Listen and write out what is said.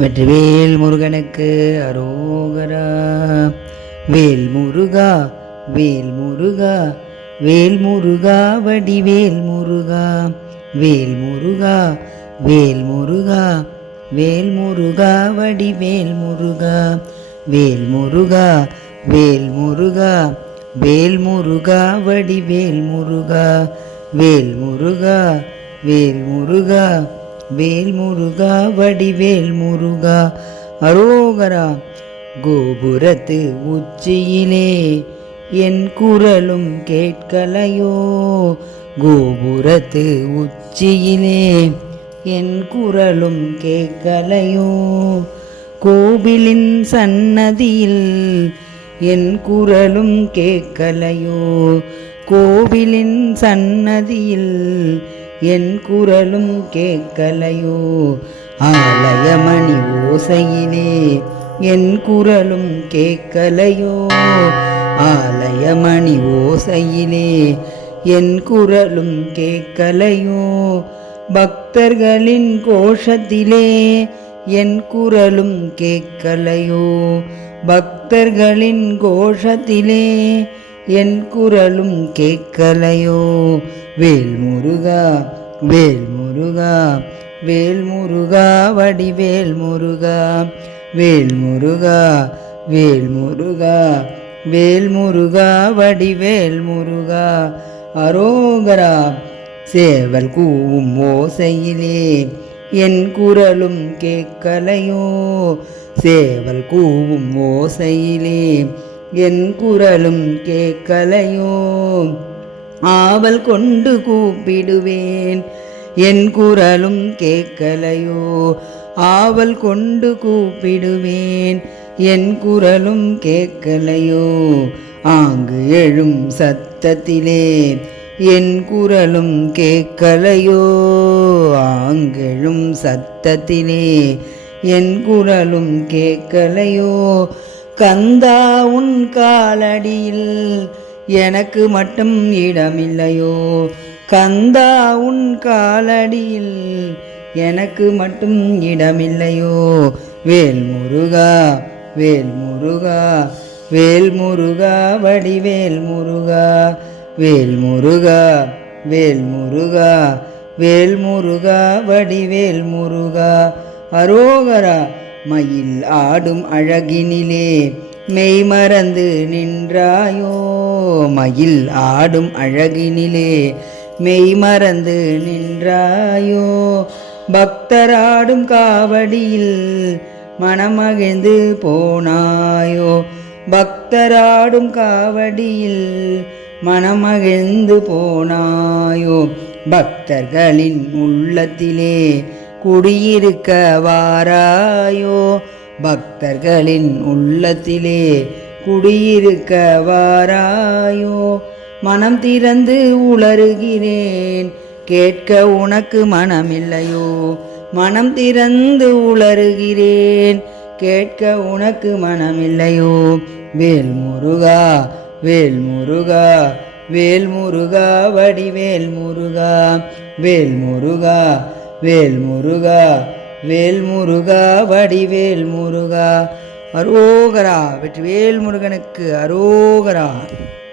வெற்றிவேல் முருகனுக்கு அரோகரா வேல் முருகா வேல் முருகா வேல் முருகா வடிவேல் முருகா வேல் முருகா வேல் முருகா வேல் முருகா வடிவேல் முருகா வேல் முருகா வேல் முருகா வேல் முருகா வடிவேல் முருகா வேல் முருகா வேல் முருகா வேல் முருகா வடிவேல் முருகா அரோகரா கோபுரத்து உச்சியிலே என் குரலும் கேட்கலையோ? கோபுரத்து உச்சியிலே என் குரலும் கேட்கலையோ? கோவிலின் சன்னதியில் என் குரலும் கேட்கலையோ? கோவிலின் சன்னதியில் என் குரலும் கேட்கலையோ? ஆலயமணி ஓசையிலே என் குரலும் கேட்கலையோ? ஆலயமணி ஓசையிலே என் குரலும் கேட்கலையோ? பக்தர்களின் கோஷத்திலே என் குரலும் கேட்கலையோ? பக்தர்களின் கோஷத்திலே என் குரலும் கேட்கலையோ? வேல் முருகா வேல் முருகா வேல் முருகா வடிவேல் முருகா வேல் முருகா வேல் முருகா வேல் முருகா வடிவேல் முருகா அரோகரா சேவல் கூவும் ஓசையிலே. என் குரலும் கேட்கலையோ? சேவல் கூவும் ஓசையிலே. என் குரலும் கேட்கலையோ? ஆவல் கொண்டு கூப்பிடுவேன். என் குரலும் கேட்கலையோ? ஆவல் கொண்டு கூப்பிடுவேன். என் குரலும் கேட்கலையோ? ஆங்கு எழும் சத்தத்திலே என் குரலும் கேட்கலையோ? ஆங்கெழும் சத்தத்திலே என் குரலும் கேட்கலையோ? கந்தா உன் காலடியில் எனக்கு மட்டும் இடமில்லையோ? கந்தா உன் காலடியில் எனக்கு மட்டும் இடமில்லையோ? வேல் முருகா வேல் முருகா வேல் முருகா வடிவேல் முருகா வேல் முருகா வேல் முருகா வேல் முருகா வடிவேல் முருகா அரோகரா மயில் ஆடும் அழகினிலே மெய்மறந்து நின்றாயோ? மயில் ஆடும் அழகினிலே மெய்மறந்து நின்றாயோ? பக்தராடும் காவடியில் மனமகிழ்ந்து போனாயோ? பக்தராடும் காவடியில் மனமகிழ்ந்து போனாயோ? பக்தர்களின் உள்ளத்திலே குடியிருக்க வாராயோ பக்தர்களின் உள்ளத்திலே குடியிருக்க வாராயோ மனம் திறந்து உளறுகிறேன் கேட்க உனக்கு மனமில்லையோ? மனம் திறந்து உளறுகிறேன் கேட்க உனக்கு மனமில்லையோ? வேல் முருகா வேல் முருகா வேல் முருகா வடிவேல் முருகா வேல் முருகா வேல் முருகா வேல் முருகா வடிவேல் முருகா. அரோகரா வெற்றி வேல் முருகனுக்கு அரோகரா.